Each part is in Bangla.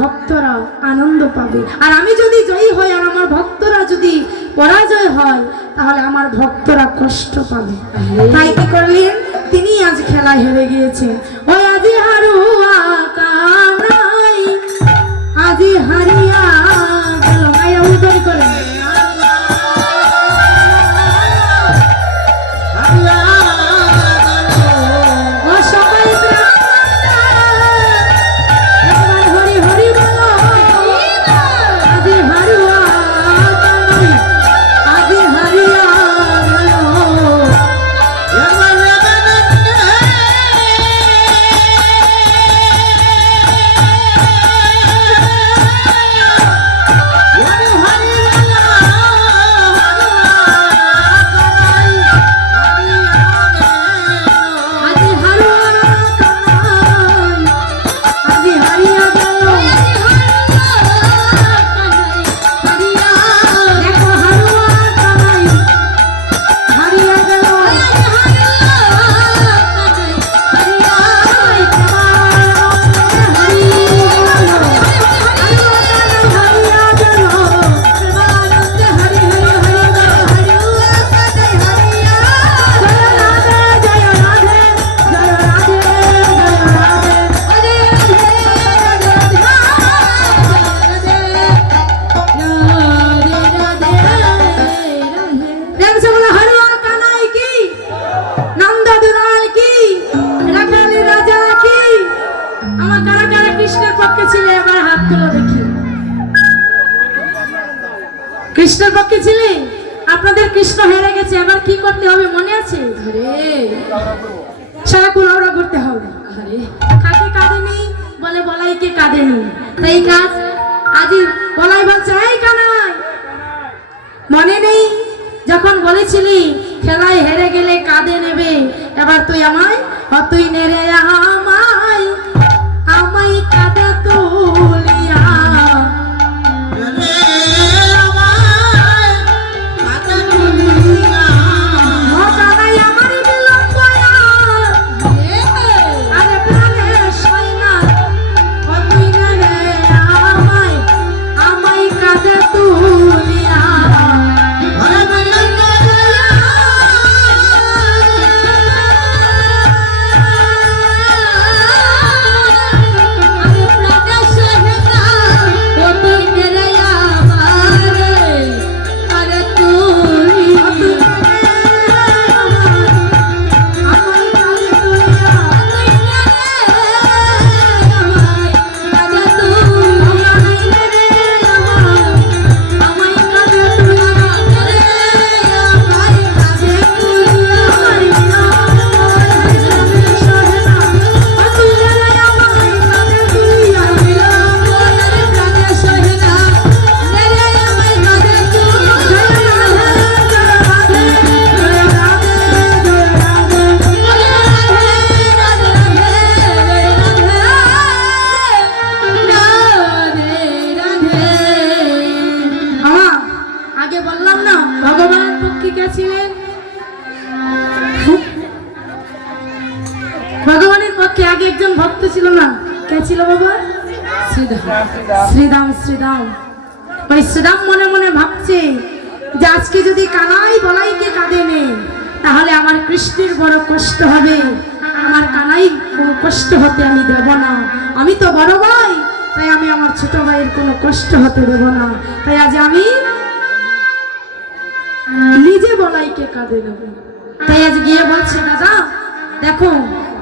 ভক্তরা আনন্দ পাবে। আর আমি যদি জয়ী হই আর আমার ভক্তরা যদি পরাজয় হয় তাহলে আমার ভক্তরা কষ্ট পাবে। তাই কি করলেন তিনি? আজ খেলায় হেরে গিয়েছেন। ওই আজি হারুয়া কানাই আজি হারিয়া গেল। মায়া উদয় করে কৃষ্ণের পক্ষে ছিলে। আপনাদের কৃষ্ণ হেরে গেছে, এবার কি করতে হবে মনে আছে? সারা কুলাউড়া করতে হবে। কাকে কাঁদেনি বলে বলাইকে কাঁদেনি। তাই কাজ আজি বলাই বলছে এই কানাই মনে নেই যখন বলেছিলি খেলায় হেরে গেলে কাঁদে নেবে, এবার তুই আমায় তুই নেড়ে আমায় আমায় কাঁদে তুলিয়া ভগবানের পক্ষে আগে একজন ভক্ত ছিল না, কে ছিল বাবা? শ্রীরাম। শ্রীরাম ওই শ্রীরাম মনে মনে ভাবছে যে আজকে যদি কানাই বলাইকে কাঁদে নেই তাহলে আমার কৃষ্ণের বড় কষ্ট হবে, আমার কানাই কোনো কষ্ট হতে আমি দেব না। আমি তো বড় ভাই, তাই আমি আমার ছোট ভাইয়ের কোনো কষ্ট হতে দেব না। তাই আজ আমি নিজে বলাইকে কাঁদে নেব। তাই আজ গিয়ে বলছে দাদা দেখো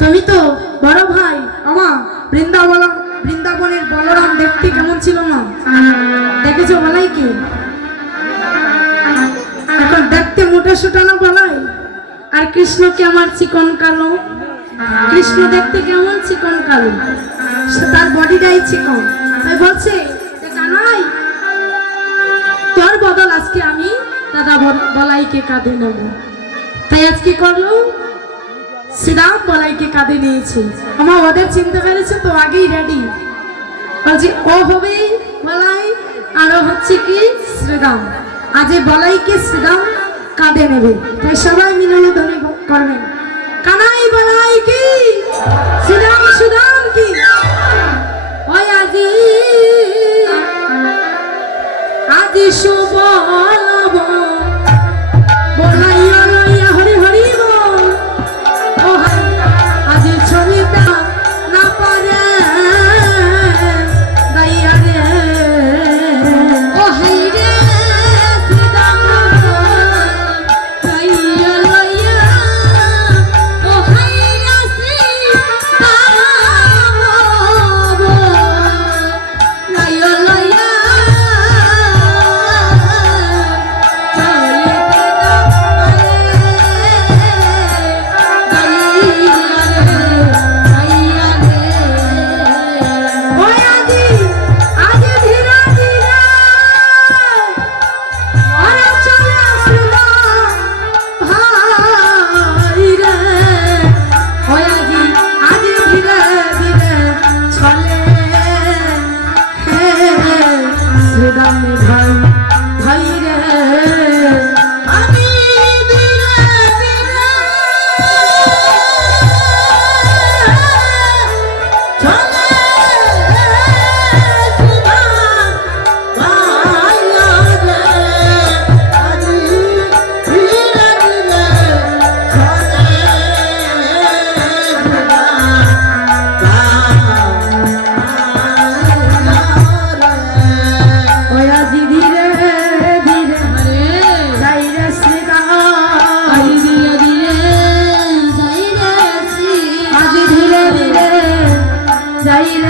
তুমি তো বড় ভাই, আমার বৃন্দাবনের বলরাম দেখতে কেমন ছিল না? দেখেছো বলাইকে? এখন দেখতে মোটা সোটা না বলাই, আর কৃষ্ণকে আমার চিকন কালো। কৃষ্ণ দেখতে কেমন? চিকন কালো, তার বডিটাই চিকন। তাই বলছে কানাই তোর বদল আজকে আমি দাদা বলাইকে কাঁদে নেব। তাই আজ কি করলো? শ্রীরাম বলাইকে কাঁদে নিয়েছে। আমার ওদের চিনতে পেরেছে তো, আগেই রেডি। বলছে ও হবে বলাই আর হচ্ছে কি শ্রীরাম। আজ বলাইকে শ্রীরাম কাঁদে নেবে। তাই সবাই মিলনধ্বনি করবেন, কানাই বলাই কি, শ্রীরাম সুদাম কি। ওই আজি দামে ভাই ভাই রে আমি ধীরে ধীরে চলে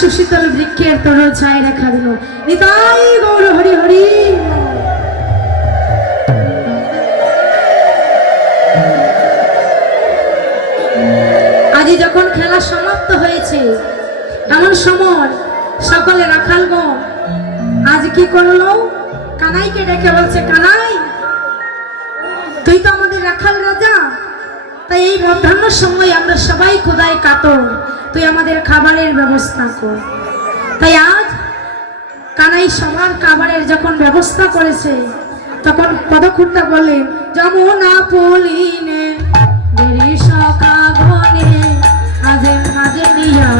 সুশীতল বৃক্ষের তরল ছায় দেখা দিল নিতাই গৌর হরি হরি। আজ যখন খেলা সমাপ্ত হয়েছে এমন সময় সকলে রাখালগণ আজ কি করলো, কানাইকে ডেকে বলছে, কানাই তুই তো আমাদের রাখাল রাজা, তাই এই মধ্যাহ্ন সময় আমরা সবাই খোদায় কাতর, তুই আমাদের খাবারের ব্যবস্থা কর। তাই আজ কানাই সবার খাবারের যখন ব্যবস্থা করেছে তখন পদক্ষুরটা বলে, যমুনা পুলিনে সকা গনে আজ মাঝে নিয়া